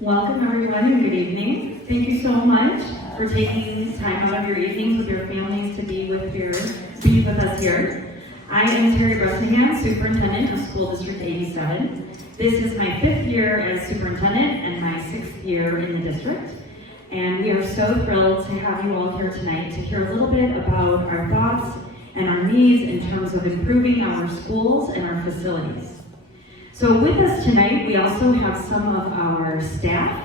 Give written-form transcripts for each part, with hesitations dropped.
Welcome everyone and good evening. Thank you so much for taking time out of your evenings with your families to be with us here. I am Terry Bressingham, Superintendent of School District 87. This is my 5th year as superintendent and my 6th year in the district. And we are so thrilled to have you all here tonight to hear a little bit about our thoughts and our needs in terms of improving our schools and our facilities. So with us tonight, we also have some of our staff.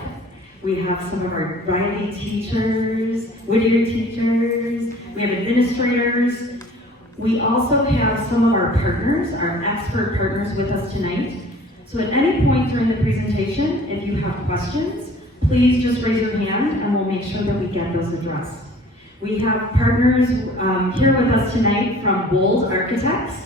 We have some of our Riley teachers, Whittier teachers, we have administrators. We also have some of our partners, our expert partners with us tonight. So at any point during the presentation, if you have questions, please just raise your hand and we'll make sure that we get those addressed. We have partners here with us tonight from Bold Architects.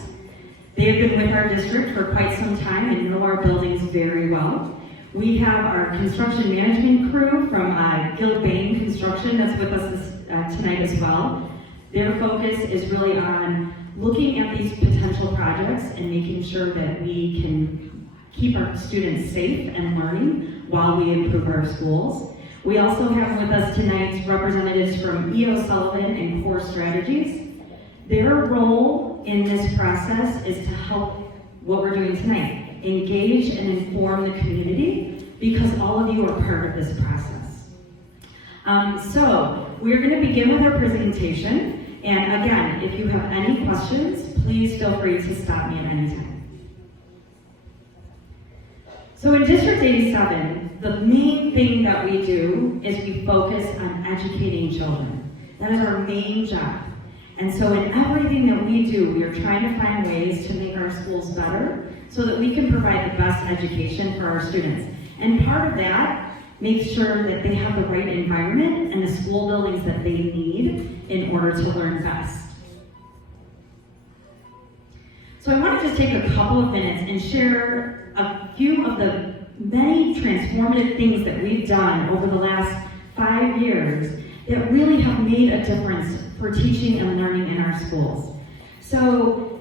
They have been with our district for quite some time and know our buildings very well. We have our construction management crew from Gilbane Construction that's with us tonight as well. Their focus is really on looking at these potential projects and making sure that we can keep our students safe and learning while we improve our schools. We also have with us tonight representatives from E.O. Sullivan and Core Strategies. Their role in this process is to help what we're doing tonight, engage and inform the community, because all of you are part of this process. So we're going to begin with our presentation, and again, if you have any questions, please feel free to stop me at any time. So in District 87, the main thing that we do is we focus on educating children. That is our main job. And so in everything that we do, we are trying to find ways to make our schools better so that we can provide the best education for our students. And part of that makes sure that they have the right environment and the school buildings that they need in order to learn best. So I want to just take a couple of minutes and share a few of the many transformative things that we've done over the last 5 years that really have made a difference for teaching and learning in our schools. So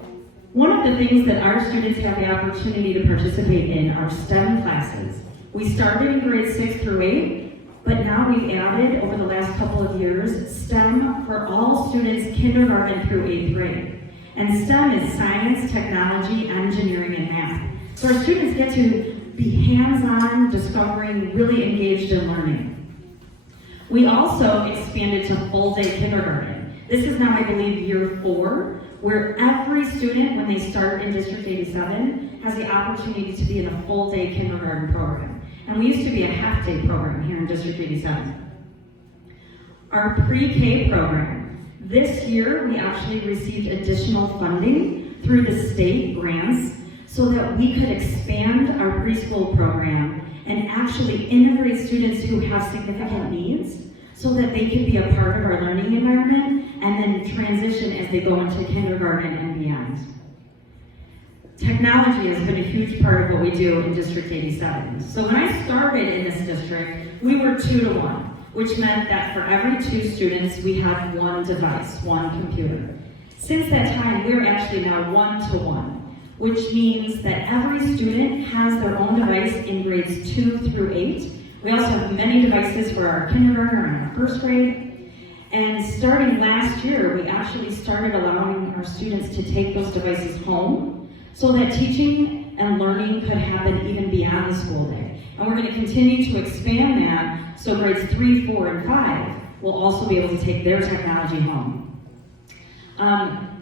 one of the things that our students have the opportunity to participate in are STEM classes. We started in grades 6 through 8, but now we've added over the last couple of years STEM for all students kindergarten through 8th grade. And STEM is science, technology, engineering, and math. So our students get to be hands-on, discovering, really engaged in learning. We also expanded to full-day kindergarten. This is now, I believe, year 4, where every student, when they start in District 87, has the opportunity to be in a full-day kindergarten program. And we used to be a half-day program here in District 87. Our pre-K program, this year we actually received additional funding through the state grants so that we could expand our preschool program and actually integrate students who have significant needs so that they can be a part of our learning environment and then transition as they go into kindergarten and beyond. Technology has been a huge part of what we do in District 87. So when I started in this district, we were 2 to 1, which meant that for every 2 students, we had 1 device, 1 computer. Since that time, we're actually now 1 to 1, which means that every student has their own device in grades 2 through 8. We also have many devices for our kindergartner and our 1st grade. And starting last year, we actually started allowing our students to take those devices home so that teaching and learning could happen even beyond the school day. And we're going to continue to expand that so grades 3, 4, and 5 will also be able to take their technology home.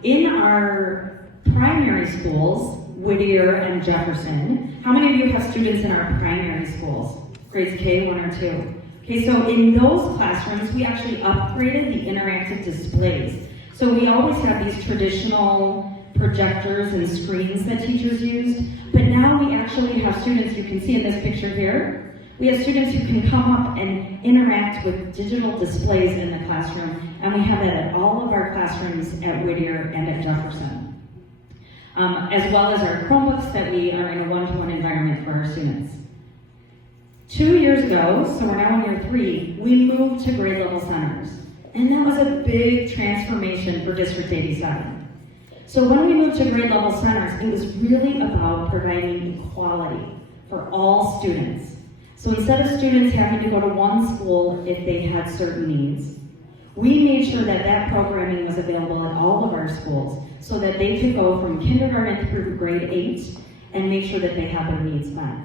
In our primary schools, Whittier and Jefferson, how many of you have students in our primary schools? Grades K, 1 or 2. Okay, so in those classrooms, we actually upgraded the interactive displays. So we always have these traditional projectors and screens that teachers used, but now we actually have students, you can see in this picture here, we have students who can come up and interact with digital displays in the classroom, and we have that at all of our classrooms at Whittier and at Jefferson. As well as our Chromebooks that we are in a one-to-one environment for our students. 2 years ago, so we're now in year 3, we moved to grade level centers. And that was a big transformation for District 87. So when we moved to grade level centers, it was really about providing equality for all students. So instead of students having to go to one school if they had certain needs, we made sure that that programming was available at all of our schools so that they could go from kindergarten through grade 8 and make sure that they have their needs met.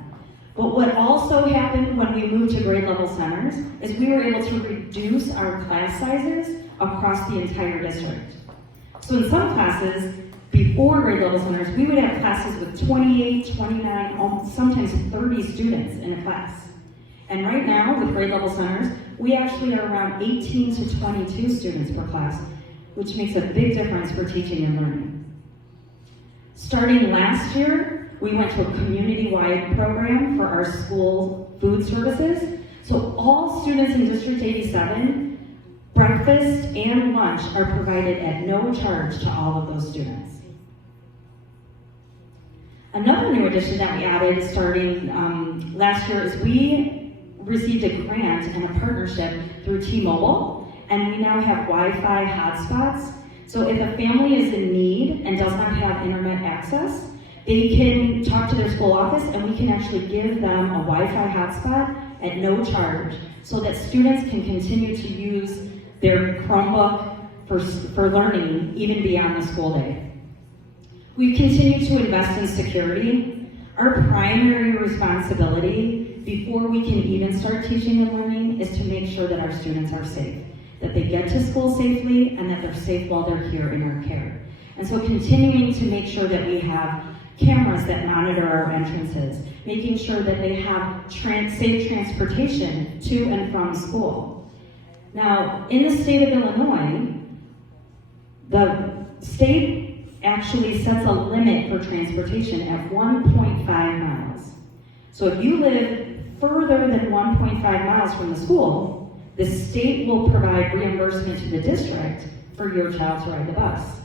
But what also happened when we moved to grade level centers is we were able to reduce our class sizes across the entire district. So in some classes, before grade level centers, we would have classes with 28, 29, sometimes 30 students in a class. And right now, with grade level centers, we actually are around 18 to 22 students per class, which makes a big difference for teaching and learning. Starting last year, we went to a community-wide program for our school food services. So all students in District 87, breakfast and lunch are provided at no charge to all of those students. Another new addition that we added starting last year is we received a grant and a partnership through T-Mobile, and we now have Wi-Fi hotspots. So if a family is in need and does not have internet access, they can talk to their school office and we can actually give them a Wi-Fi hotspot at no charge so that students can continue to use their Chromebook for learning even beyond the school day. We've continued to invest in security. Our primary responsibility before we can even start teaching and learning is to make sure that our students are safe, that they get to school safely and that they're safe while they're here in our care. And so continuing to make sure that we have cameras that monitor our entrances, making sure that they have safe transportation to and from school. Now, in the state of Illinois, the state actually sets a limit for transportation at 1.5 miles. So if you live further than 1.5 miles from the school, the state will provide reimbursement to the district for your child to ride the bus.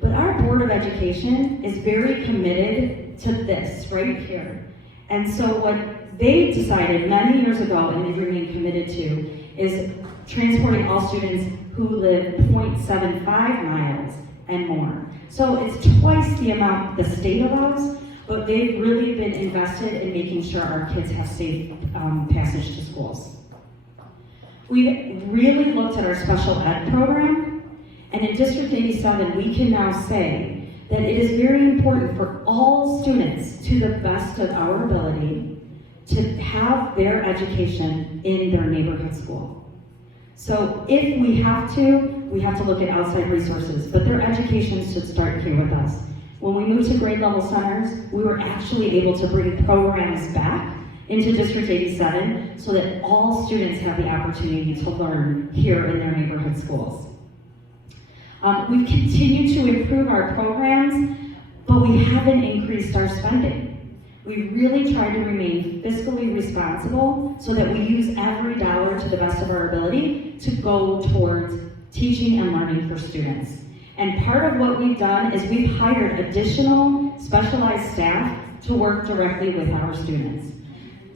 But our Board of Education is very committed to this right here. And so what they decided many years ago, and they remain committed to, is transporting all students who live 0.75 miles and more. So it's twice the amount the state allows, but they've really been invested in making sure our kids have safe passage to schools. We've really looked at our special ed program, and in District 87, we can now say that it is very important for all students, to the best of our ability, to have their education in their neighborhood school. So if we have to look at outside resources, but their education should start here with us. When we moved to grade level centers, we were actually able to bring programs back into District 87 so that all students have the opportunity to learn here in their neighborhood schools. We've continued to improve our programs, but we haven't increased our spending. We really try to remain fiscally responsible so that we use every dollar to the best of our ability to go towards teaching and learning for students. And part of what we've done is we've hired additional specialized staff to work directly with our students.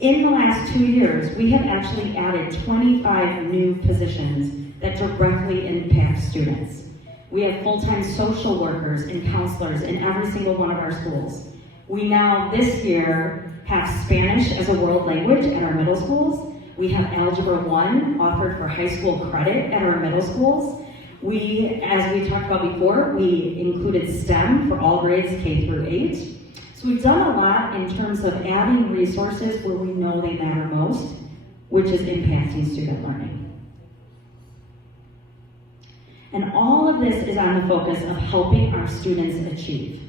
In the last 2 years, we have actually added 25 new positions that directly impact students. We have full-time social workers and counselors in every single one of our schools. We now, this year, have Spanish as a world language at our middle schools. We have Algebra 1 offered for high school credit at our middle schools. We, as we talked about before, we included STEM for all grades K through 8. So we've done a lot in terms of adding resources where we know they matter most, which is impacting student learning. And all of this is on the focus of helping our students achieve.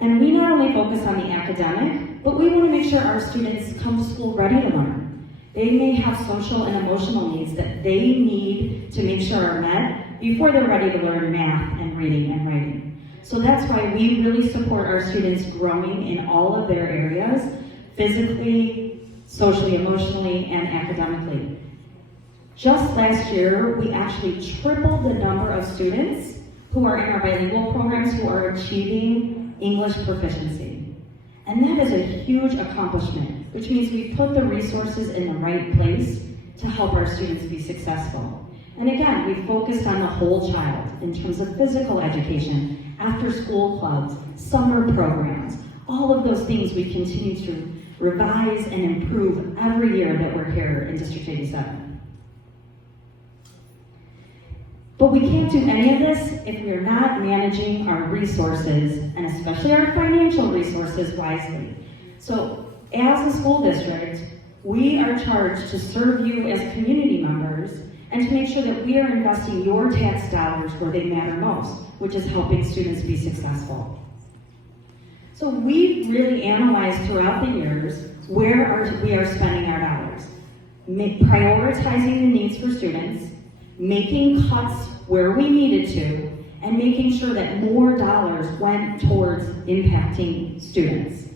And we not only focus on the academic, but we want to make sure our students come to school ready to learn. They may have social and emotional needs that they need to make sure are met before they're ready to learn math and reading and writing. So that's why we really support our students growing in all of their areas, physically, socially, emotionally, and academically. Just last year, we actually tripled the number of students who are in our bilingual programs who are achieving English proficiency. And that is a huge accomplishment, which means we put the resources in the right place to help our students be successful. And again, we focused on the whole child in terms of physical education, after school clubs, summer programs, all of those things we continue to revise, and improve every year that we're here in District 87. But we can't do any of this if we are not managing our resources, and especially our financial resources, wisely. So as a school district, we are charged to serve you as community members and to make sure that we are investing your tax dollars where they matter most, which is helping students be successful. So we've really analyzed throughout the years where we are spending our dollars, prioritizing the needs for students, making cuts where we needed to, and making sure that more dollars went towards impacting students.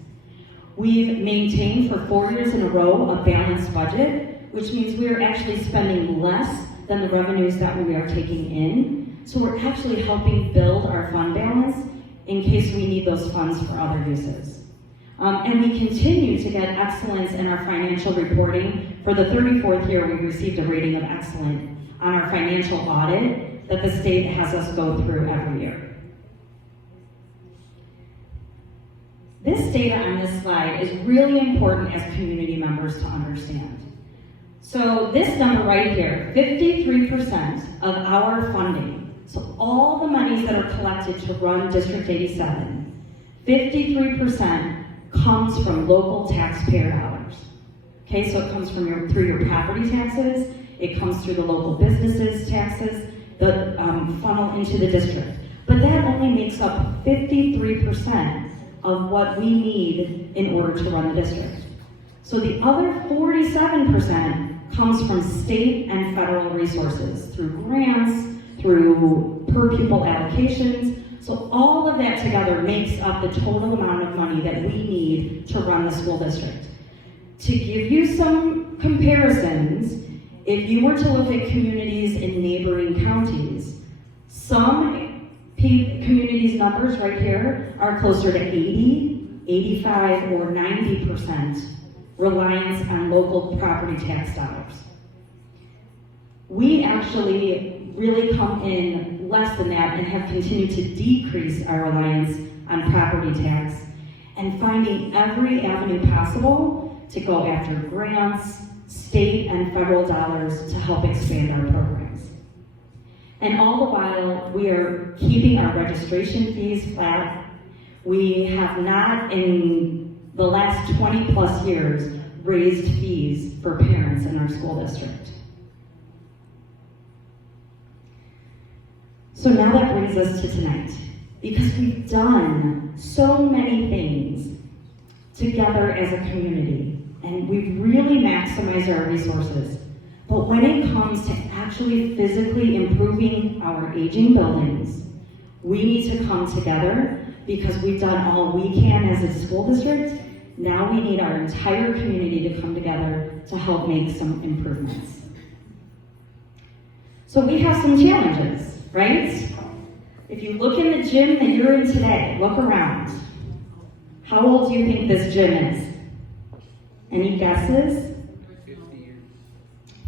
We've maintained for 4 years in a row a balanced budget, which means we are actually spending less than the revenues that we are taking in. So we're actually helping build our fund balance in case we need those funds for other uses. And we continue to get excellence in our financial reporting. For the 34th year, we received a rating of excellent on our financial audit that the state has us go through every year. This data on this slide is really important as community members to understand. So this number right here, 53% of our funding, so all the monies that are collected to run District 87, 53% comes from local taxpayer dollars. Okay, so it comes from through your property taxes, it comes through the local businesses' taxes, the funnel into the district. But that only makes up 53% of what we need in order to run the district. So the other 47% comes from state and federal resources, through grants, through per pupil allocations. So all of that together makes up the total amount of money that we need to run the school district. To give you some comparisons, if you were to look at communities in neighboring counties, some communities' numbers right here are closer to 80, 85, or 90% reliance on local property tax dollars. We actually really come in less than that and have continued to decrease our reliance on property tax and finding every avenue possible to go after grants, state and federal dollars to help expand our programs. And all the while, we are keeping our registration fees flat. We have not, in the last 20 plus years, raised fees for parents in our school district. So now that brings us to tonight, because we've done so many things together as a community, and we've really maximized our resources. But when it comes to actually physically improving our aging buildings, we need to come together because we've done all we can as a school district. Now we need our entire community to come together to help make some improvements. So we have some challenges, right? If you look in the gym that you're in today, look around. How old do you think this gym is? Any guesses?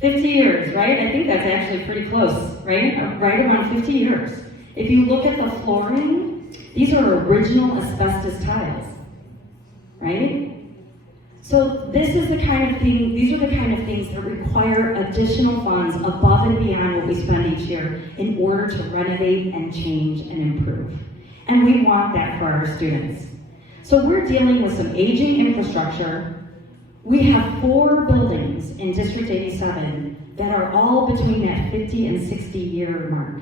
50 years, right? I think that's actually pretty close, right? Right around 50 years. If you look at the flooring, these are original asbestos tiles, right? So this is the kind of thing, these are the kind of things that require additional funds above and beyond what we spend each year in order to renovate and change and improve. And we want that for our students. So we're dealing with some aging infrastructure. We have 4 buildings in District 87 that are all between that 50 and 60 year mark,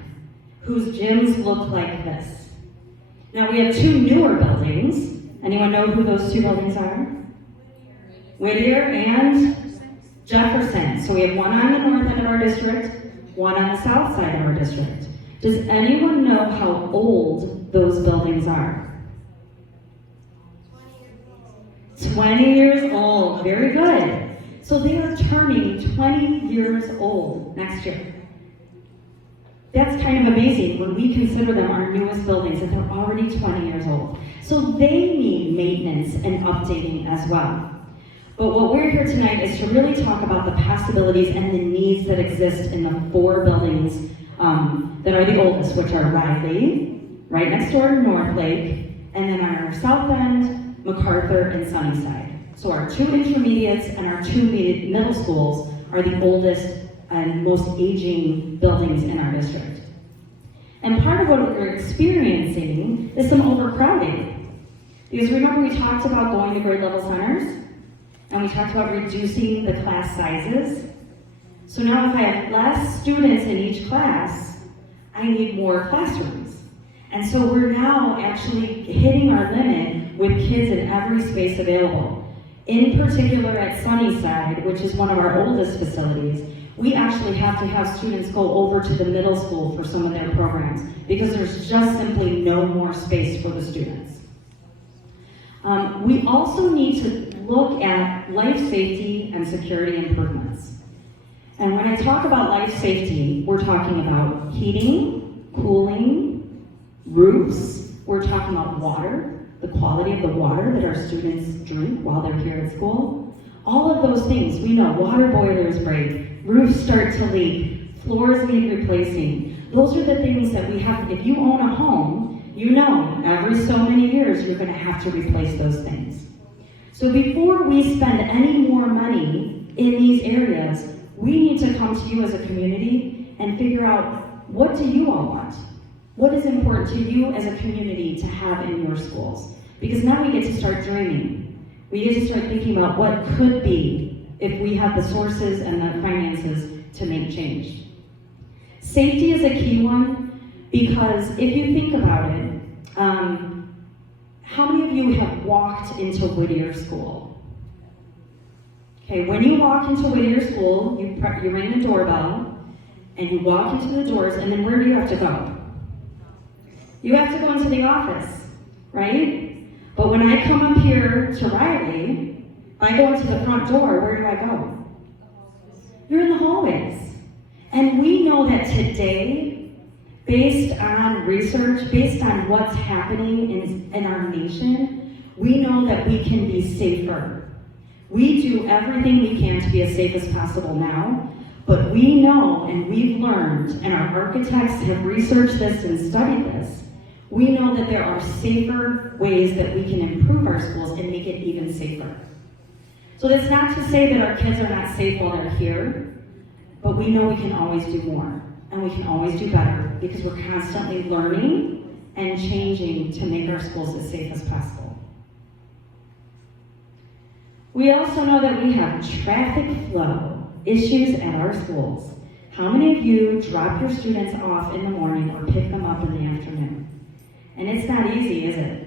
whose gyms look like this. Now we have 2 newer buildings. Anyone know who those 2 buildings are? Whittier and Jefferson. So we have one on the north end of our district, one on the south side of our district. Does anyone know how old those buildings are? 20 years old, very good. So they are turning 20 years old next year. That's kind of amazing when we consider them our newest buildings, that they're already 20 years old. So they need maintenance and updating as well. But what we're here tonight is to really talk about the possibilities and the needs that exist in the 4 buildings that are the oldest, which are Riley, right next door to North Lake, and then on our south end, MacArthur and Sunnyside. So our 2 intermediates and our 2 middle schools are the oldest and most aging buildings in our district. And part of what we're experiencing is some overcrowding. Because remember we talked about going to grade level centers? And we talked about reducing the class sizes. So now if I have less students in each class, I need more classrooms. And so we're now actually hitting our limit with kids in every space available. In particular at Sunnyside, which is one of our oldest facilities, we actually have to have students go over to the middle school for some of their programs because there's just simply no more space for the students. We also need to look at life safety and security improvements. And when I talk about life safety, we're talking about heating, cooling, roofs, we're talking about water, the quality of the water that our students drink while they're here at school. All of those things, we know water boilers break, roofs start to leak, floors need replacing. Those are the things that we have. If you own a home, you know every so many years you're going to have to replace those things. So before we spend any more money in these areas, we need to come to you as a community and figure out, what do you all want? What is important to you as a community to have in your schools? Because now we get to start dreaming. We get to start thinking about what could be if we have the sources and the finances to make change. Safety is a key one because if you think about it, how many of you have walked into Whittier School? Okay, when you walk into Whittier School, you ring the doorbell, and you walk into the doors, and then where do you have to go? You have to go into the office, right? But when I come up here to Riley, I go into the front door, where do I go? You're in the hallways. And we know that today, based on research, based on what's happening in our nation, we know that we can be safer. We do everything we can to be as safe as possible now, but we know and we've learned, and our architects have researched this and studied this, we know that there are safer ways that we can improve our schools and make it even safer. So that's not to say that our kids are not safe while they're here, but we know we can always do more, and we can always do better, because we're constantly learning and changing to make our schools as safe as possible. We also know that we have traffic flow issues at our schools. How many of you drop your students off in the morning or pick them up in the afternoon? And it's not easy, is it?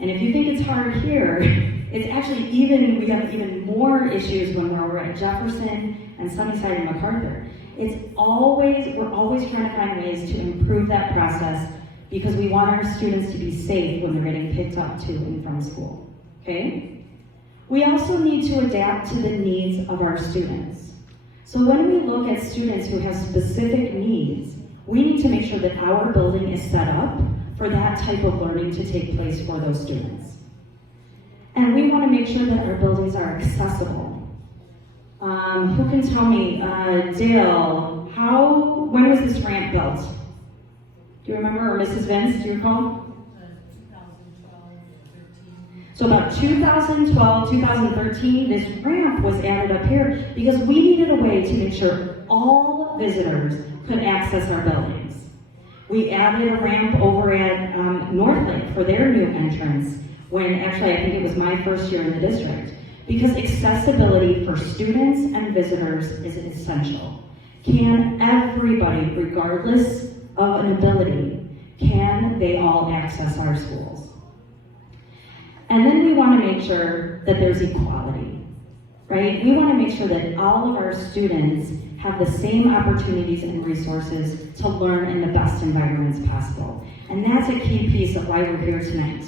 And if you think it's hard here, it's actually we have even more issues when we're over at Jefferson and Sunnyside and MacArthur. We're always trying to find ways to improve that process because we want our students to be safe when they're getting picked up to and from school, okay? We also need to adapt to the needs of our students. So when we look at students who have specific needs, we need to make sure that our building is set up for that type of learning to take place for those students. And we want to make sure that our buildings are accessible. Who can tell me, Dale, when was this ramp built? Do you remember, or Mrs. Vince, do you recall? 2012, 13. So about 2012, 2013, this ramp was added up here because we needed a way to make sure all visitors could access our buildings. We added a ramp over at Northlake for their new entrance, when actually I think it was my first year in the district, because accessibility for students and visitors is essential. Can everybody, regardless of an ability, can they all access our schools? And then we want to make sure that there's equality, right? We want to make sure that all of our students have the same opportunities and resources to learn in the best environments possible. And that's a key piece of why we're here tonight.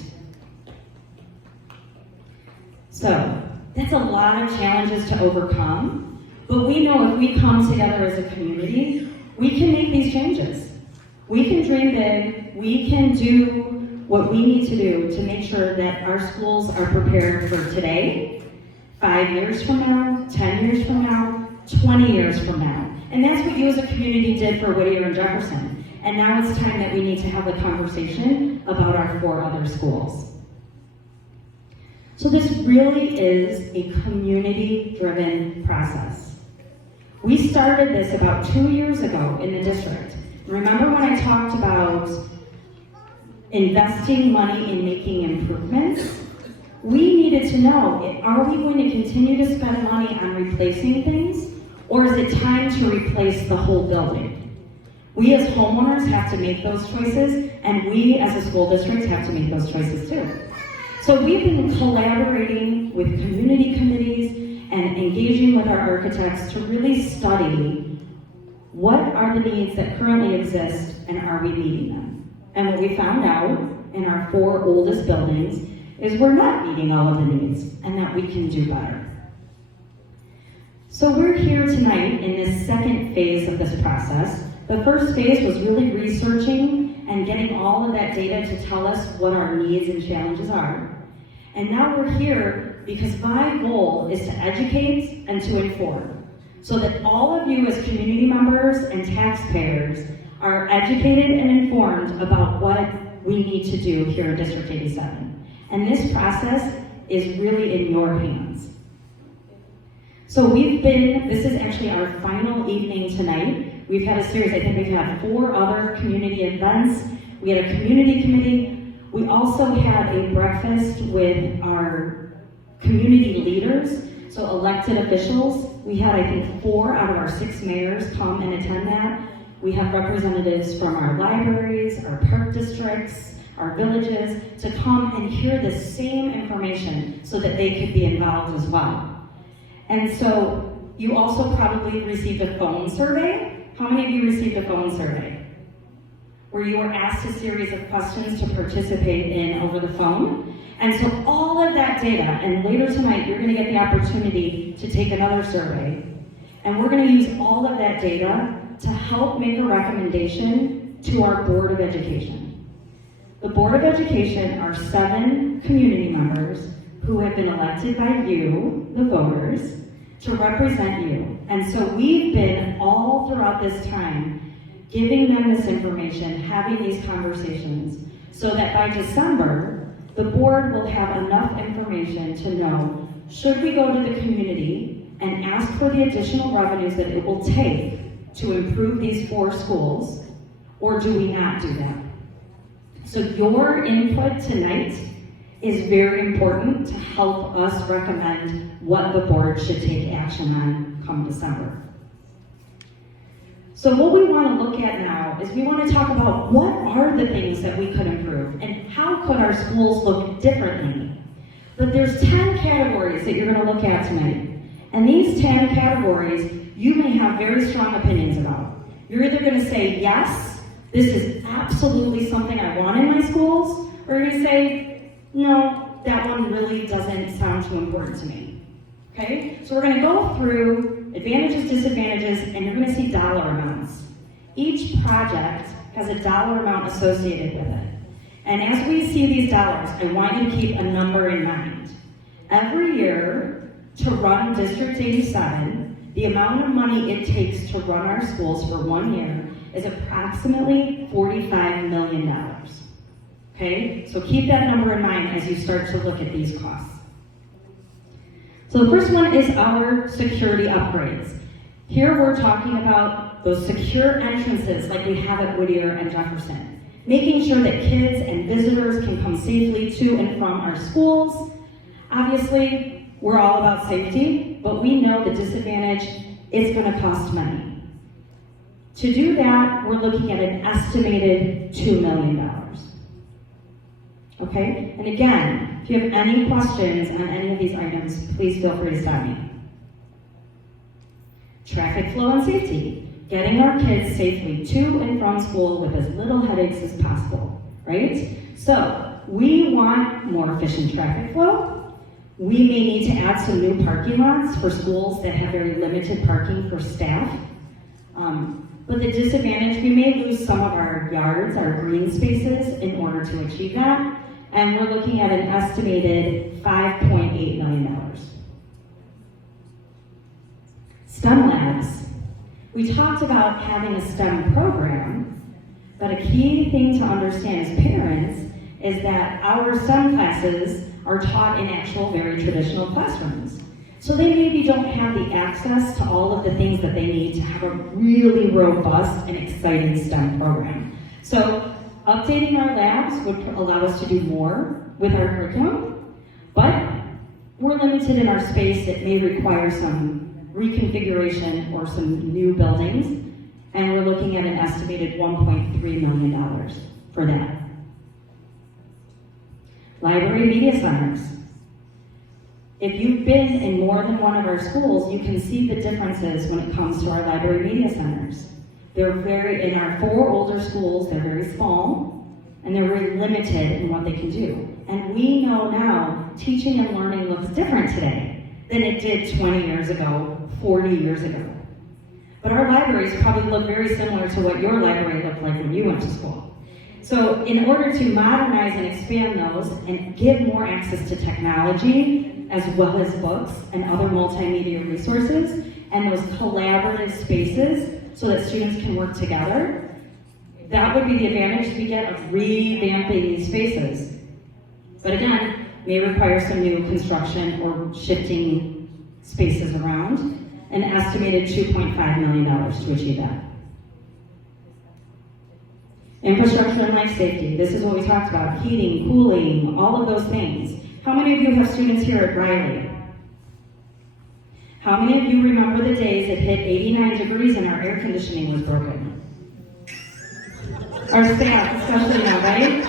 So, that's a lot of challenges to overcome, but we know if we come together as a community, we can make these changes. We can dream big, we can do what we need to do to make sure that our schools are prepared for today, 5 years from now, 10 years from now, 20 years from now. And that's what you as a community did for Whittier and Jefferson. And now it's time that we need to have the conversation about our 4 other schools. So this really is a community-driven process. We started this about 2 years ago in the district. Remember when I talked about investing money in making improvements? We needed to know, are we going to continue to spend money on replacing things, or is it time to replace the whole building? We as homeowners have to make those choices, and we as a school district have to make those choices too. So we've been collaborating with community committees and engaging with our architects to really study what are the needs that currently exist and are we meeting them? And what we found out in our 4 oldest buildings is we're not meeting all of the needs and that we can do better. So we're here tonight in this second phase of this process. The first phase was really researching and getting all of that data to tell us what our needs and challenges are. And now we're here because my goal is to educate and to inform, so that all of you as community members and taxpayers are educated and informed about what we need to do here in District 87. And this process is really in your hands. So this is actually our final evening tonight. We've had a series, I think we've had 4 other community events. We had a community committee. We also had a breakfast with our community leaders, so elected officials. We had, I think, 4 out of our 6 mayors come and attend that. We have representatives from our libraries, our park districts, our villages, to come and hear the same information so that they could be involved as well. And so you also probably received a phone survey. How many of you received a phone survey? Where you were asked a series of questions to participate in over the phone. And so all of that data, and later tonight you're gonna get the opportunity to take another survey. And we're gonna use all of that data to help make a recommendation to our Board of Education. The Board of Education are 7 community members who have been elected by you, the voters, to represent you. And so we've been all throughout this time giving them this information, having these conversations, so that by December, the board will have enough information to know, should we go to the community and ask for the additional revenues that it will take to improve these 4 schools, or do we not do that? So your input tonight is very important to help us recommend what the board should take action on come December. So what we want to look at now is we want to talk about what are the things that we could improve and how could our schools look differently. But there's 10 categories that you're going to look at tonight. And these 10 categories you may have very strong opinions about. You're either going to say, yes, this is absolutely something I want in my schools, or you're going to say, no, that one really doesn't sound too important to me. Okay? So we're going to go through advantages, disadvantages, and you're going to see dollar amounts. Each project has a dollar amount associated with it. And as we see these dollars, I want you to keep a number in mind. Every year, to run District 87, the amount of money it takes to run our schools for 1 year is approximately $45 million. Okay? So keep that number in mind as you start to look at these costs. So the first one is our security upgrades. Here we're talking about those secure entrances like we have at Whittier and Jefferson. Making sure that kids and visitors can come safely to and from our schools. Obviously, we're all about safety, but we know the disadvantage is going to cost money. To do that, we're looking at an estimated $2 million. Okay? And again, if you have any questions on any of these items, please feel free to stop me. Traffic flow and safety. Getting our kids safely to and from school with as little headaches as possible, right? So, we want more efficient traffic flow. We may need to add some new parking lots for schools that have very limited parking for staff. But the disadvantage, we may lose some of our yards, our green spaces, in order to achieve that. And we're looking at an estimated $5.8 million. STEM labs. We talked about having a STEM program, but a key thing to understand as parents is that our STEM classes are taught in actual, very traditional classrooms. So they maybe don't have the access to all of the things that they need to have a really robust and exciting STEM program. So updating our labs would allow us to do more with our curriculum, but we're limited in our space. It may require some reconfiguration or some new buildings, and we're looking at an estimated $1.3 million for that. Library media centers. If you've been in more than one of our schools, you can see the differences when it comes to our library media centers. They're in our 4 older schools, they're very small, and they're very limited in what they can do. And we know now, teaching and learning looks different today than it did 20 years ago, 40 years ago. But our libraries probably look very similar to what your library looked like when you went to school. So in order to modernize and expand those and give more access to technology, as well as books and other multimedia resources, and those collaborative spaces so that students can work together, that would be the advantage we get of revamping these spaces. But again, may require some new construction or shifting spaces around, an estimated $2.5 million to achieve that. Infrastructure and life safety. This is what we talked about, heating, cooling, all of those things. How many of you have students here at Riley? How many of you remember the days it hit 89 degrees and our air conditioning was broken? Our staff, especially now, right?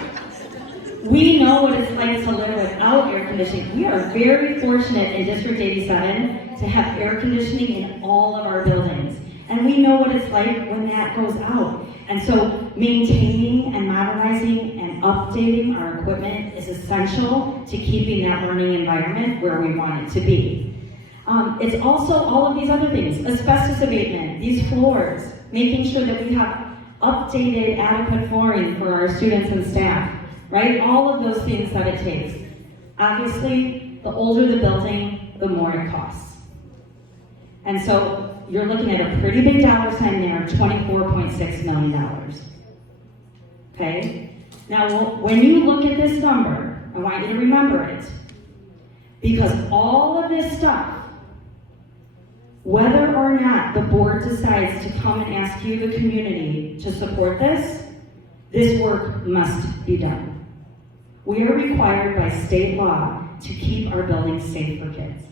We know what it's like to live without air conditioning. We are very fortunate in District 87 to have air conditioning in all of our buildings. And we know what it's like when that goes out. And so maintaining and modernizing and updating our equipment is essential to keeping that learning environment where we want it to be. It's also all of these other things, asbestos abatement, these floors, making sure that we have updated adequate flooring for our students and staff, right? All of those things that it takes. Obviously, the older the building, the more it costs. And so you're looking at a pretty big dollar sign there, $24.6 million. Okay? Now, when you look at this number, I want you to remember it. Because all of this stuff, whether or not the board decides to come and ask you, the community, to support this work must be done. We are required by state law to keep our buildings safe for kids.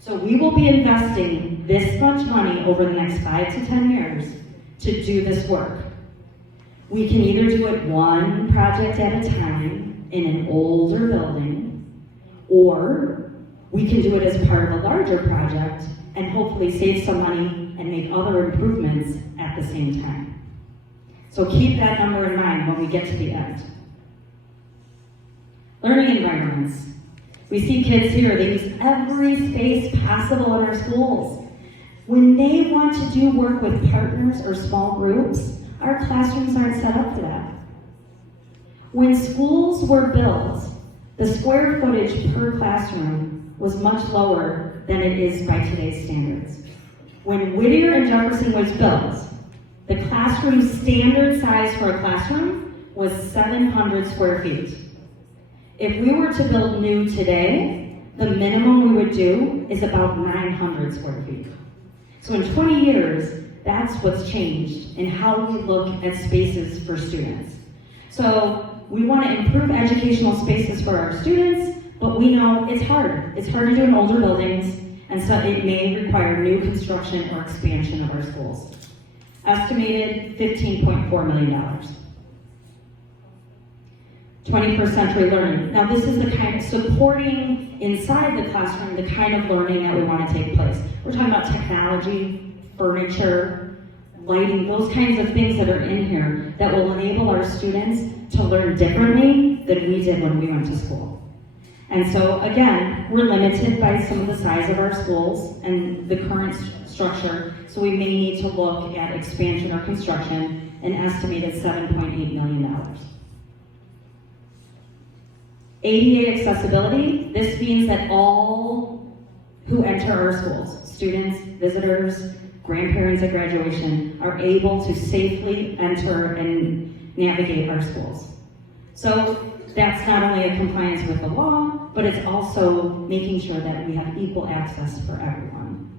So we will be investing this much money over the next 5 to 10 years to do this work. We can either do it one project at a time in an older building, or we can do it as part of a larger project and hopefully save some money and make other improvements at the same time. So keep that number in mind when we get to the end. Learning environments. We see kids here, they use every space possible in our schools. When they want to do work with partners or small groups, our classrooms aren't set up for that. When schools were built, the square footage per classroom was much lower than it is by today's standards. When Whittier and Jefferson was built, the classroom standard size for a classroom was 700 square feet. If we were to build new today, the minimum we would do is about 900 square feet. So in 20 years, that's what's changed in how we look at spaces for students. So we want to improve educational spaces for our students, but we know it's hard. It's hard to do in older buildings, and so it may require new construction or expansion of our schools. Estimated $15.4 million. 21st century learning. Now this is the kind of supporting inside the classroom, the kind of learning that we want to take place. We're talking about technology, furniture, lighting, those kinds of things that are in here that will enable our students to learn differently than we did when we went to school. And so again, we're limited by some of the size of our schools and the current structure, so we may need to look at expansion or construction, an estimated $7.8 million. ADA accessibility, this means that all who enter our schools, students, visitors, grandparents at graduation, are able to safely enter and navigate our schools. So that's not only a compliance with the law, but it's also making sure that we have equal access for everyone.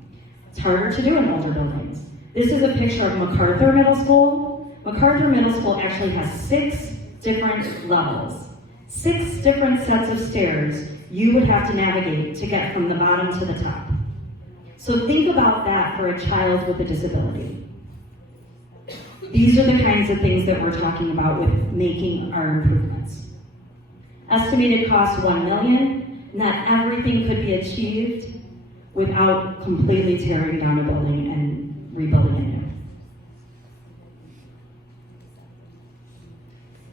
It's harder to do in older buildings. This is a picture of MacArthur Middle School. MacArthur Middle School actually has 6 different levels, 6 different sets of stairs you would have to navigate to get from the bottom to the top. So think about that for a child with a disability. These are the kinds of things that we're talking about with making our improvements. Estimated cost $1 million. Not everything could be achieved without completely tearing down a building and rebuilding it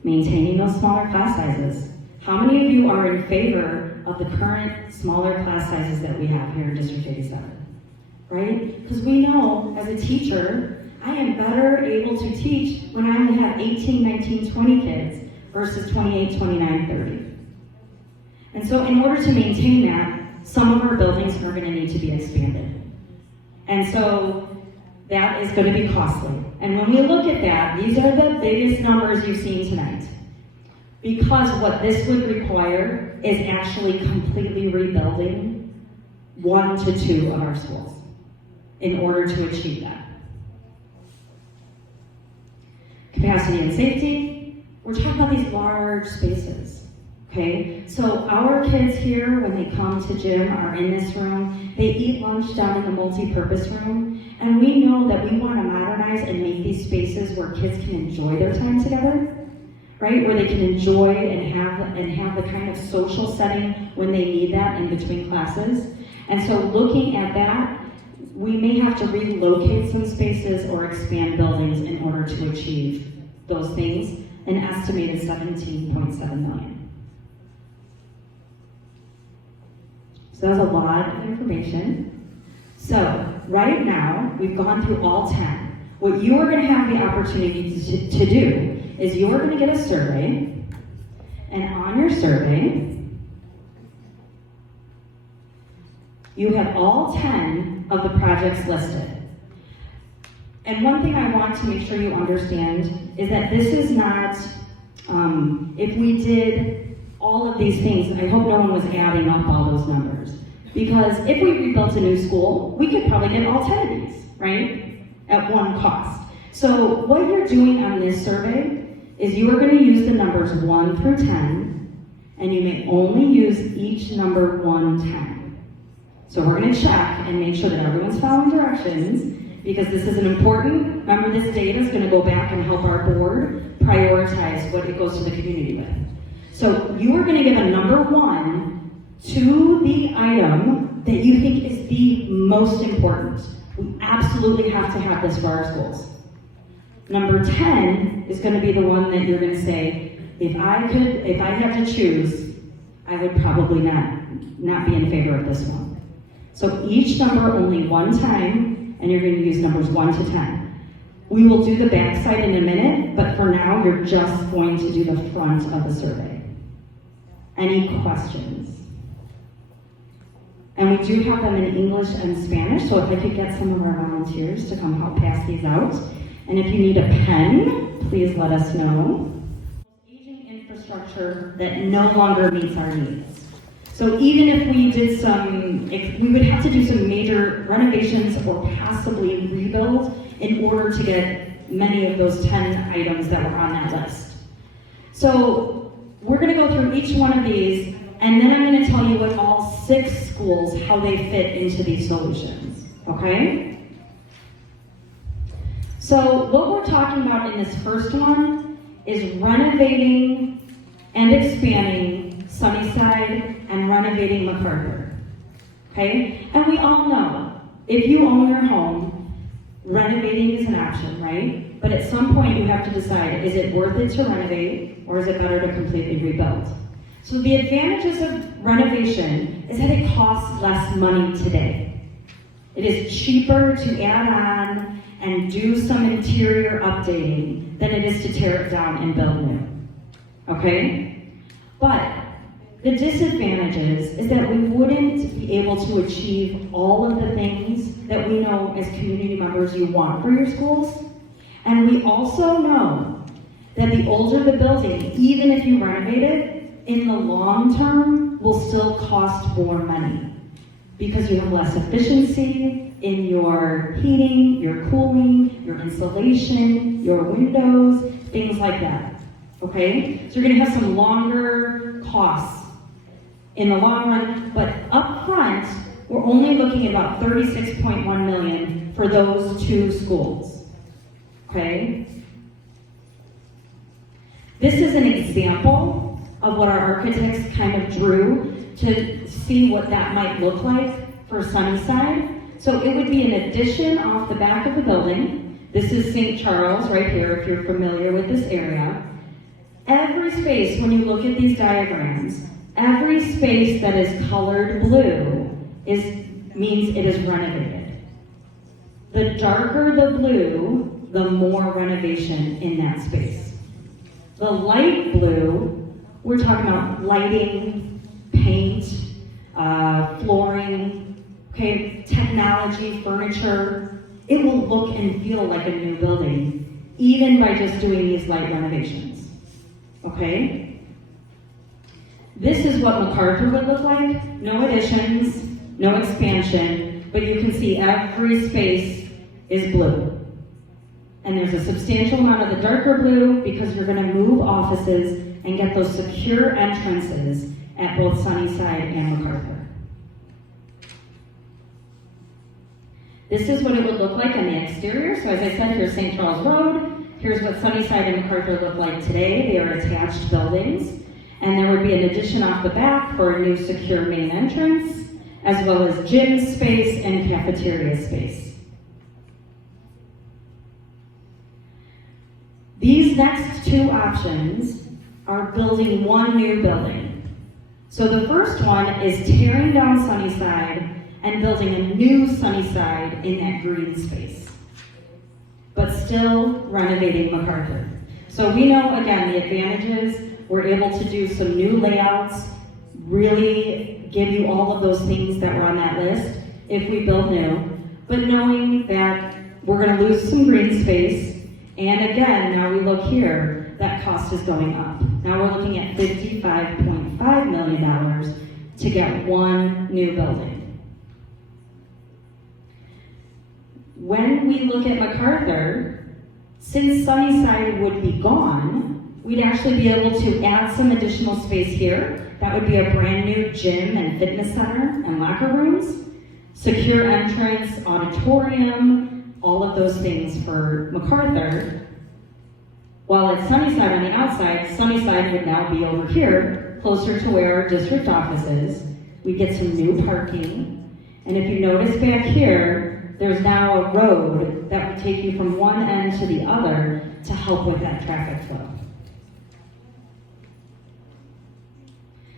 new. Maintaining those smaller class sizes. How many of you are in favor of the current smaller class sizes that we have here in District 87? Right? Because we know as a teacher, I am better able to teach when I only have 18, 19, 20 kids versus 28, 29, 30. And so in order to maintain that, some of our buildings are going to need to be expanded. And so that is going to be costly. And when we look at that, these are the biggest numbers you've seen tonight. Because what this would require is actually completely rebuilding 1 to 2 of our schools in order to achieve that. Capacity and safety, we're talking about these large spaces, okay? So our kids here, when they come to gym, are in this room, they eat lunch down in the multi-purpose room, and we know that we want to modernize and make these spaces where kids can enjoy their time together, right? Where they can enjoy and have the kind of social setting when they need that in between classes. And so looking at that, we may have to relocate some spaces or expand buildings in order to achieve those things, an estimated $17.7 million. So that's a lot of information. So right now, we've gone through all 10. What you are going to have the opportunity to do is you're going to get a survey, and on your survey, you have all 10 of the projects listed. And one thing I want to make sure you understand is that this is not, if we did all of these things, I hope no one was adding up all those numbers. Because if we rebuilt a new school, we could probably get all 10 of these, right? At one cost. So what you're doing on this survey is you are going to use the numbers 1 through 10, and you may only use each number 1 time. So we're going to check and make sure that everyone's following directions, because this is an important, remember this data is going to go back and help our board prioritize what it goes to the community with. So you are going to give a number 1 to the item that you think is the most important. We absolutely have to have this for our schools. Number 10 is going to be the one that you're going to say, if I had to choose, I would probably not be in favor of this one. So each number only 1 time, and you're going to use numbers 1 to 10. We will do the backside in a minute, but for now, you're just going to do the front of the survey. Any questions? And we do have them in English and Spanish, so if I could get some of our volunteers to come help pass these out. And if you need a pen, please let us know. Aging infrastructure that no longer meets our needs. So even if we did we would have to do some major renovations or possibly rebuild in order to get many of those 10 items that were on that list. So we're going to go through each one of these, and then I'm going to tell you what all 6 schools, how they fit into these solutions, okay? So what we're talking about in this first one is renovating and expanding Sunnyside and renovating MacArthur, okay? And we all know, if you own your home, renovating is an option, right? But at some point you have to decide, is it worth it to renovate, or is it better to completely rebuild? So the advantages of renovation is that it costs less money today. It is cheaper to add on and do some interior updating than it is to tear it down and build new, okay? But the disadvantages is that we wouldn't be able to achieve all of the things that we know as community members you want for your schools. And we also know that the older the building, even if you renovate it, in the long term will still cost more money because you have less efficiency in your heating, your cooling, your insulation, your windows, things like that. Okay? So you're gonna have some longer costs in the long run, but up front, we're only looking at about $36.1 million for those 2 schools. Okay? This is an example of what our architects kind of drew to see what that might look like for Sunnyside. So it would be an addition off the back of the building. This is St. Charles right here, if you're familiar with this area. Every space, when you look at these diagrams, every space that is colored blue means it is renovated. The darker the blue, the more renovation in that space. The light blue, we're talking about lighting, paint, flooring, okay, technology, furniture. It will look and feel like a new building, even by just doing these light renovations, okay? This is what MacArthur would look like. No additions, no expansion, but you can see every space is blue. And there's a substantial amount of the darker blue because you're gonna move offices and get those secure entrances at both Sunnyside and MacArthur. This is what it would look like on the exterior. So as I said, here's St. Charles Road. Here's what Sunnyside and MacArthur look like today. They are attached buildings. And there would be an addition off the back for a new secure main entrance, as well as gym space and cafeteria space. These next 2 options are building one new building. So the first one is tearing down Sunnyside and building a new Sunnyside in that green space, but still renovating MacArthur. So we know, again, the advantages. We're able to do some new layouts, really give you all of those things that were on that list if we build new, but knowing that we're gonna lose some green space. And again, now we look here, that cost is going up. Now we're looking at $55.5 million to get one new building. When we look at MacArthur, since Sunnyside would be gone, we'd actually be able to add some additional space here. That would be a brand new gym and fitness center and locker rooms, secure entrance, auditorium, all of those things for MacArthur. While at Sunnyside on the outside, Sunnyside would now be over here, closer to where our district office is. We get some new parking. And if you notice back here, there's now a road that would take you from one end to the other to help with that traffic flow.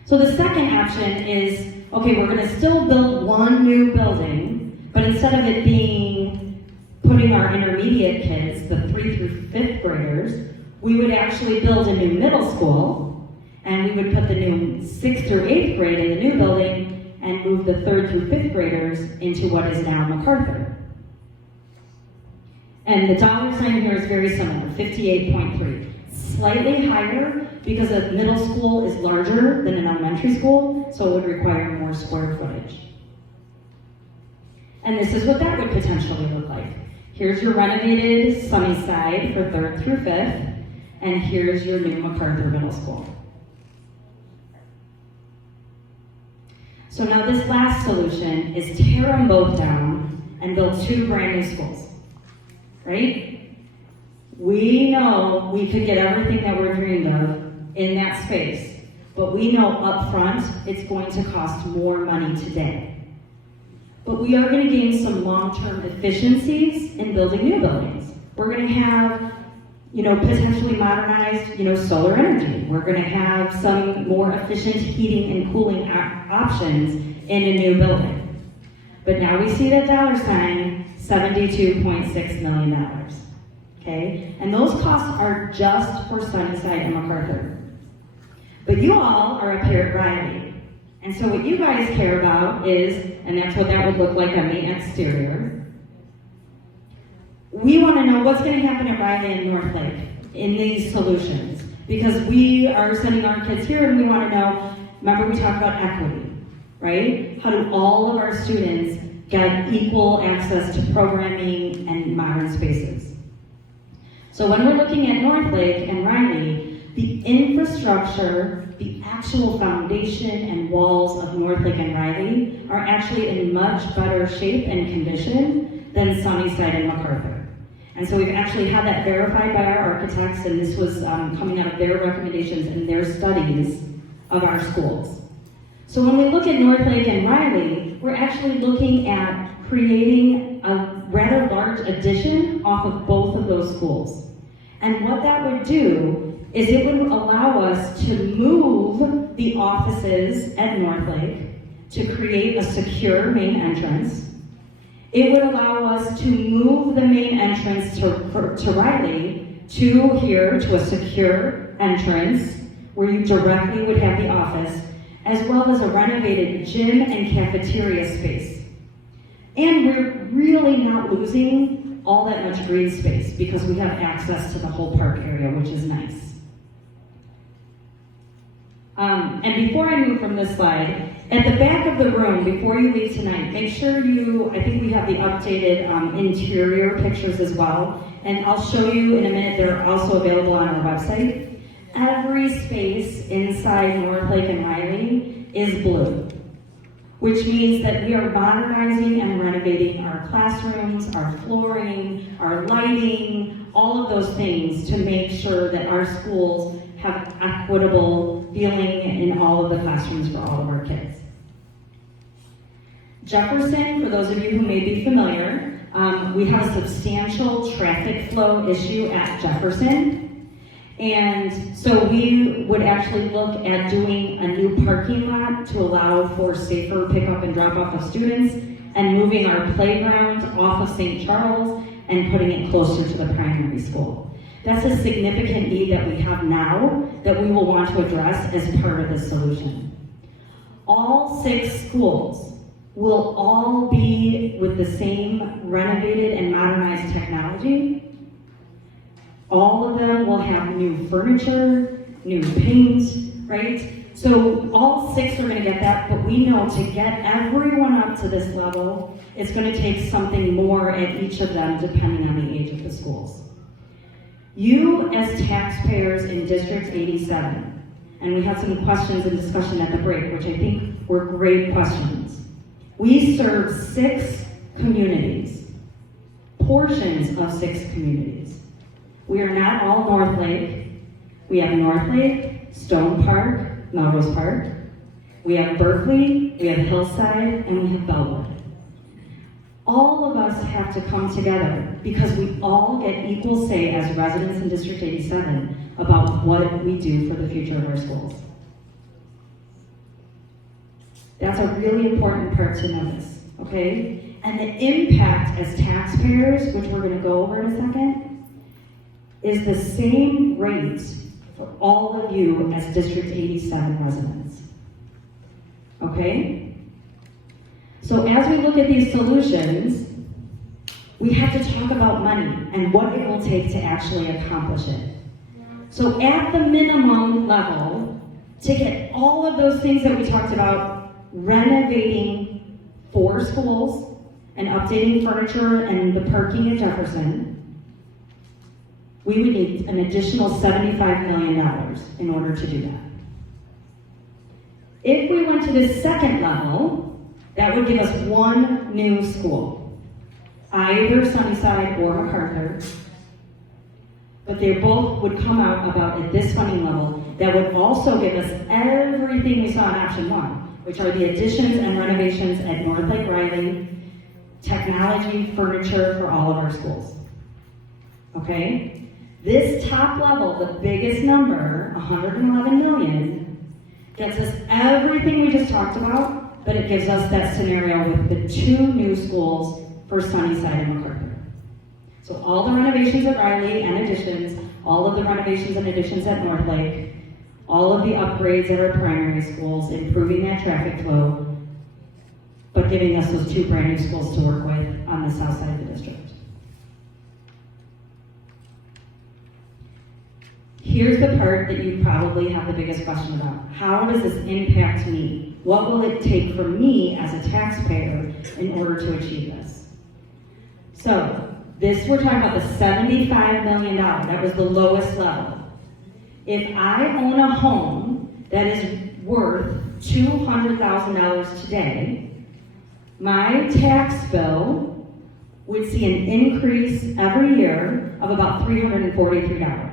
So the second option is, okay, we're gonna still build one new building, but instead of it being putting our intermediate kids, the 3rd through 5th graders, we would actually build a new middle school, and we would put the new 6th through 8th grade in the new building and move the 3rd through 5th graders into what is now MacArthur. And the dollar sign here is very similar, 58.3. Slightly higher because a middle school is larger than an elementary school, so it would require more square footage. And this is what that would potentially look like. Here's your renovated Sunnyside for 3rd through 5th, and here's your new MacArthur Middle School. So now this last solution is tear them both down and build 2 brand new schools, right? We know we could get everything that we're dreamed of in that space, but we know up front it's going to cost more money today. But we are going to gain some long-term efficiencies in building new buildings. We're going to have, potentially modernized, solar energy. We're going to have some more efficient heating and cooling options in a new building. But now we see that dollar sign, $72.6 million. Okay? And those costs are just for Sunnyside and MacArthur. But you all are up here at Riley. And so what you guys care about is, and that's what that would look like on the exterior, we want to know what's going to happen at Riley and North Lake in these solutions. Because we are sending our kids here and we want to know, remember we talked about equity, right? How do all of our students get equal access to programming and modern spaces? So when we're looking at Northlake and Riley, the infrastructure, the actual foundation and walls of Northlake and Riley are actually in much better shape and condition than Sunnyside and MacArthur. And so we've actually had that verified by our architects, and this was coming out of their recommendations and their studies of our schools. So when we look at Northlake and Riley, we're actually looking at creating a rather large addition off of both of those schools. And what that would do is it would allow us to move the offices at Northlake to create a secure main entrance. It would allow us to move the main entrance to Riley to here, to a secure entrance where you directly would have the office, as well as a renovated gym and cafeteria space. And we're really not losing all that much green space because we have access to the whole park area, which is nice. And before I move from this slide, at the back of the room, before you leave tonight, make sure I think we have the updated interior pictures as well. And I'll show you in a minute, they're also available on our website. Every space inside Northlake and Riley is blue, which means that we are modernizing and renovating our classrooms, our flooring, our lighting, all of those things to make sure that our schools have equitable feeling in all of the classrooms for all of our kids. Jefferson, for those of you who may be familiar, we have a substantial traffic flow issue at Jefferson. And so we would actually look at doing a new parking lot to allow for safer pickup and drop off of students and moving our playground off of St. Charles and putting it closer to the primary school. That's a significant need that we have now that we will want to address as part of this solution. All 6 schools will all be with the same renovated and modernized technology. All of them will have new furniture, new paint, right? So all 6 are going to get that, but we know to get everyone up to this level, it's going to take something more at each of them depending on the age of the schools. You as taxpayers in District 87, and we had some questions and discussion at the break, which I think were great questions. We serve 6 communities, portions of 6 communities. We are not all Northlake. We have Northlake, Stone Park, Melrose Park. We have Berkeley, we have Hillside, and we have Bellwood. All of us have to come together because we all get equal say as residents in District 87 about what we do for the future of our schools. That's a really important part to notice, okay? And the impact as taxpayers, which we're going to go over in a second, is the same rate for all of you as District 87 residents, okay? So as we look at these solutions, we have to talk about money and what it will take to actually accomplish it. So at the minimum level, to get all of those things that we talked about, renovating 4 schools and updating furniture and the parking at Jefferson, we would need an additional $75 million in order to do that. If we went to the second level, that would give us 1 new school, either Sunnyside or MacArthur, but they both would come out about at this funding level. That would also give us everything we saw in option 1, which are the additions and renovations at Northlake Riley, technology, furniture for all of our schools. Okay? This top level, the biggest number, 111 million, gets us everything we just talked about, but it gives us that scenario with the 2 new schools for Sunnyside and MacArthur. So all the renovations at Riley and additions, all of the renovations and additions at Northlake, all of the upgrades at our primary schools, improving that traffic flow, but giving us those 2 brand new schools to work with on the south side of the district. Here's the part that you probably have the biggest question about. How does this impact me? What will it take for me as a taxpayer in order to achieve this? So, we're talking about the $75 million. That was the lowest level. If I own a home that is worth $200,000 today, my tax bill would see an increase every year of about $343.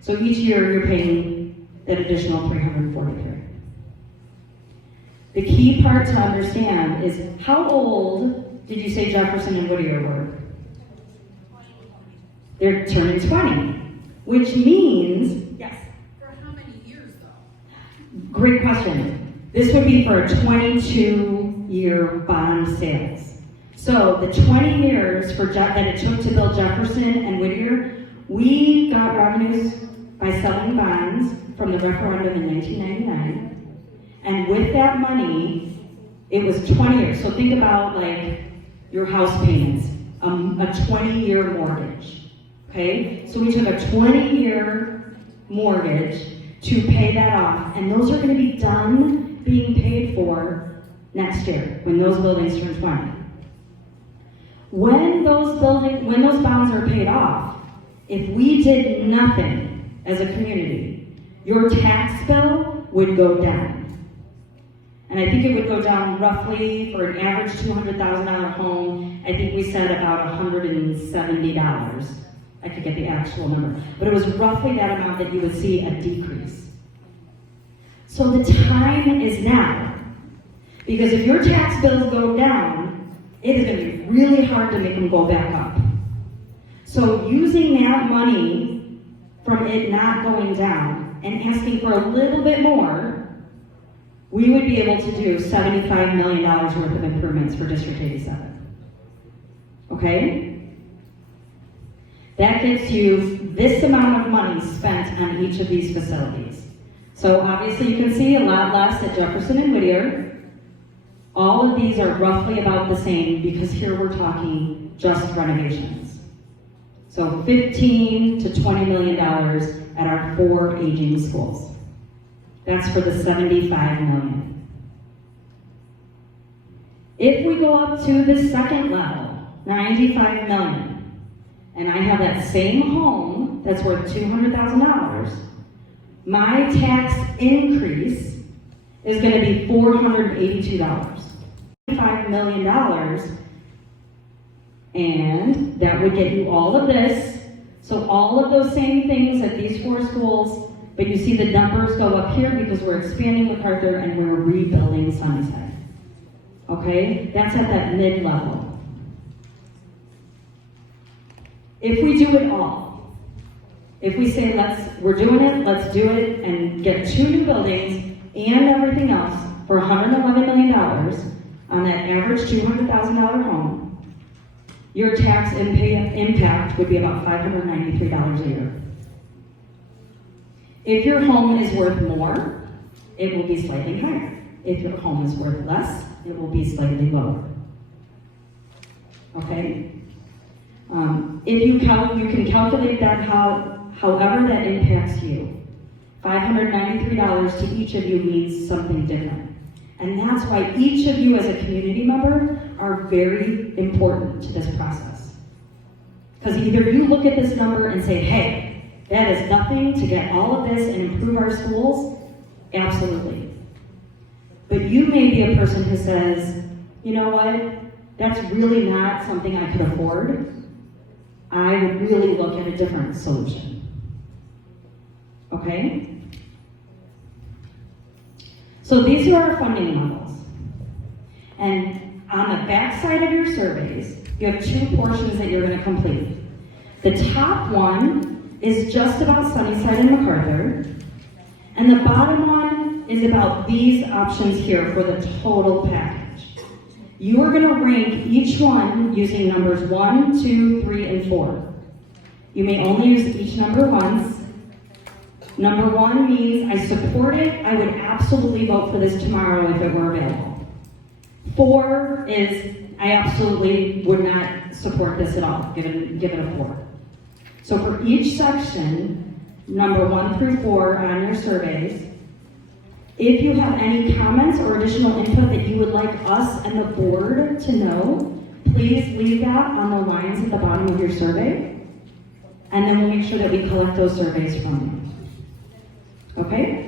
So each year you're paying that additional $343. The key part to understand is, how old did you say Jefferson and Whittier were? They're turning 20, which means, yes. For how many years though? Great question. This would be for a 22-year bond sales. So the 20 years that it took to build Jefferson and Whittier, we got revenues by selling bonds from the referendum in 1999. And with that money, it was 20 years. So think about like your house payments, a 20-year mortgage. Okay, so we took a 20-year mortgage to pay that off, and those are going to be done being paid for next year when those buildings turn 20. When those bonds are paid off, if we did nothing as a community, your tax bill would go down. And I think it would go down roughly for an average $200,000 home. I think we said about $170. I could get the actual number, but it was roughly that amount that you would see a decrease. So the time is now, because if your tax bills go down, it is going to be really hard to make them go back up. So using that money from it not going down and asking for a little bit more, we would be able to do $75 million worth of improvements for District 87. Okay? That gets you this amount of money spent on each of these facilities. So obviously you can see a lot less at Jefferson and Whittier. All of these are roughly about the same because here we're talking just renovations. So $15 to $20 million at our 4 aging schools. That's for the $75 million. If we go up to the second level, $95 million, and I have that same home that's worth $200,000, my tax increase is going to be $482. $5 million, and that would get you all of this. So all of those same things at these 4 schools, but you see the numbers go up here because we're expanding MacArthur and we're rebuilding Sunnyside. Okay? That's at that mid-level. If we do it all, if we say we're doing it, let's do it, and get 2 new buildings and everything else for $111 million on that average $200,000 home, your tax impact would be about $593 a year. If your home is worth more, it will be slightly higher. If your home is worth less, it will be slightly lower. Okay? You can calculate that however that impacts you. $593 to each of you means something different. And that's why each of you as a community member are very important to this process. Because either you look at this number and say, hey, that is nothing to get all of this and improve our schools, absolutely. But you may be a person who says, you know what, that's really not something I could afford. I would really look at a different solution. Okay? So these are our funding levels. And on the back side of your surveys, you have 2 portions that you're going to complete. The top one is just about Sunnyside and MacArthur, and the bottom one is about these options here for the total package. You are going to rank each one using numbers 1, 2, 3, and 4. You may only use each number once. Number 1 means I support it. I would absolutely vote for this tomorrow if it were available. 4 is I absolutely would not support this at all. Give it a 4. So for each section, number 1 through 4 on your surveys. If you have any comments or additional input that you would like us and the board to know, please leave that on the lines at the bottom of your survey, and then we'll make sure that we collect those surveys from you. Okay?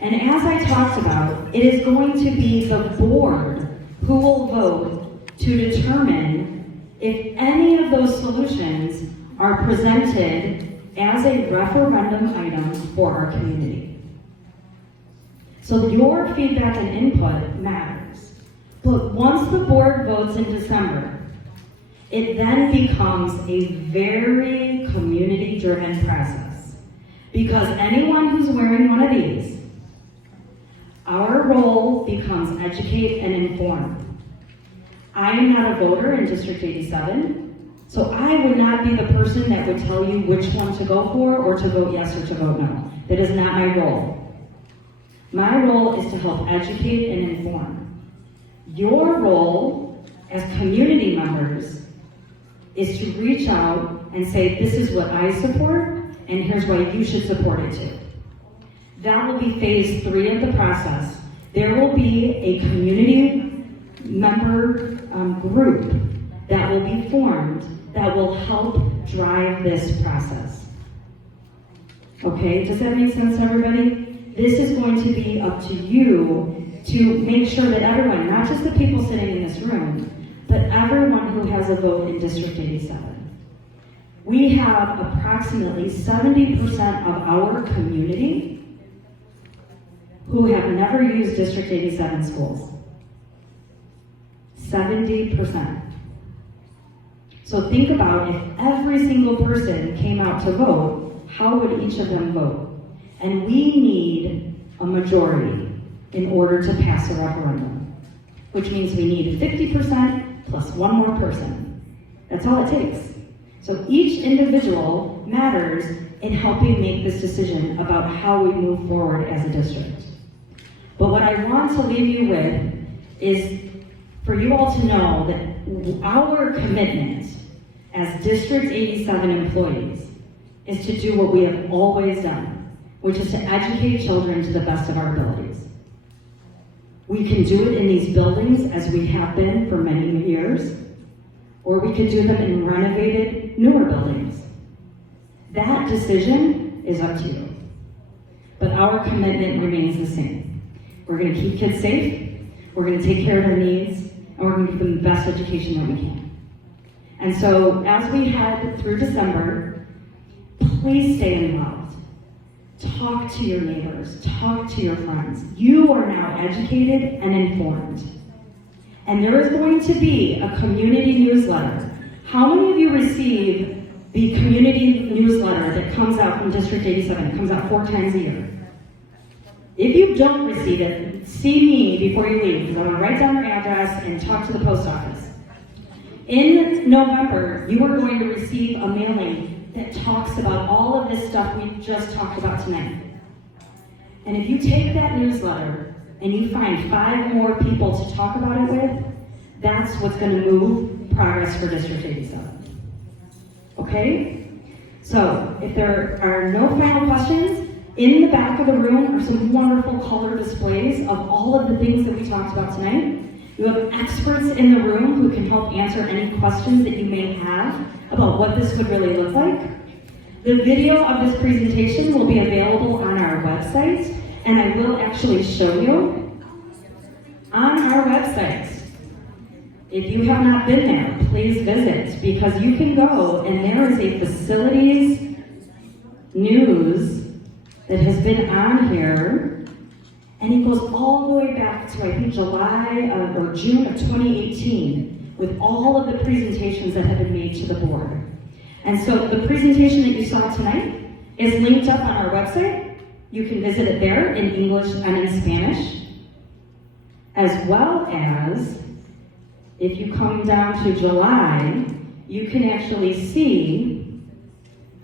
And as I talked about, it is going to be the board who will vote to determine if any of those solutions are presented as a referendum item for our community. So your feedback and input matters. But once the board votes in December, it then becomes a very community-driven process. Because anyone who's wearing one of these, our role becomes educate and inform. I am not a voter in District 87, so I would not be the person that would tell you which one to go for or to vote yes or to vote no. That is not my role. My role is to help educate and inform. Your role as community members is to reach out and say, this is what I support, and here's why you should support it too. That will be phase 3 of the process. There will be a community member group that will be formed that will help drive this process. Okay, does that make sense, everybody? This is going to be up to you to make sure that everyone, not just the people sitting in this room, but everyone who has a vote in District 87. We have approximately 70% of our community who have never used District 87 schools. 70%. So think about if every single person came out to vote, how would each of them vote? And we need a majority in order to pass a referendum, which means we need 50% plus one more person. That's all it takes. So each individual matters in helping make this decision about how we move forward as a district. But what I want to leave you with is for you all to know that our commitment as District 87 employees is to do what we have always done, which is to educate children to the best of our abilities. We can do it in these buildings as we have been for many years, or we could do them in renovated, newer buildings. That decision is up to you. But our commitment remains the same. We're going to keep kids safe, we're going to take care of their needs, and we're going to give them the best education that we can. And so, as we head through December, please stay involved. Talk to your neighbors, talk to your friends. You are now educated and informed. And there is going to be a community newsletter. How many of you receive the community newsletter that comes out from District 87? It comes out 4 times a year. If you don't receive it, see me before you leave, because I'm going to write down your address and talk to the post office. In November, you are going to receive a mailing that talks about all of this stuff we just talked about tonight. And if you take that newsletter and you find 5 more people to talk about it with, that's what's going to move progress for District 87. Okay? So, if there are no final questions, in the back of the room are some wonderful color displays of all of the things that we talked about tonight. You have experts in the room who can help answer any questions that you may have about what this would really look like. The video of this presentation will be available on our website, and I will actually show you on our website. If you have not been there, please visit, because you can go and there is a facilities news that has been on here, and it goes all the way back to, I think, July or June of 2018, with all of the presentations that have been made to the board. And so the presentation that you saw tonight is linked up on our website. You can visit it there in English and in Spanish, as well as, if you come down to July, you can actually see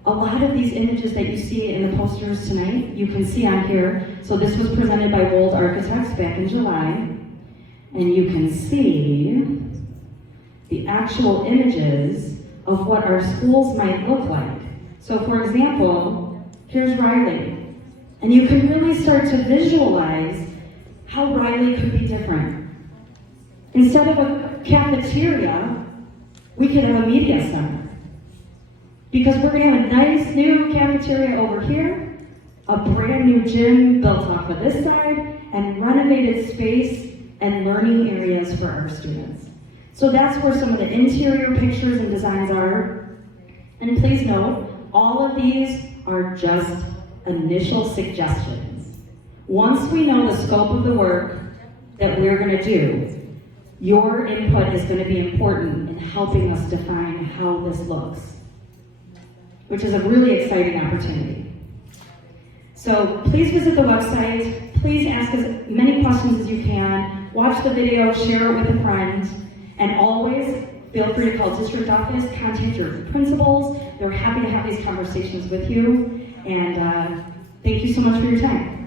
a lot of these images that you see in the posters tonight, you can see on here. So this was presented by Wold Architects back in July. And you can see the actual images of what our schools might look like. So for example, here's Riley. And you can really start to visualize how Riley could be different. Instead of a cafeteria, we could have a media center. Because we're gonna have a nice new cafeteria over here, a brand new gym built off of this side, and renovated space and learning areas for our students. So that's where some of the interior pictures and designs are. And please note, all of these are just initial suggestions. Once we know the scope of the work that we're gonna do, your input is gonna be important in helping us define how this looks, which is a really exciting opportunity. So please visit the website, please ask as many questions as you can, watch the video, share it with a friend, and always feel free to call district office, contact your principals. They're happy to have these conversations with you, and thank you so much for your time.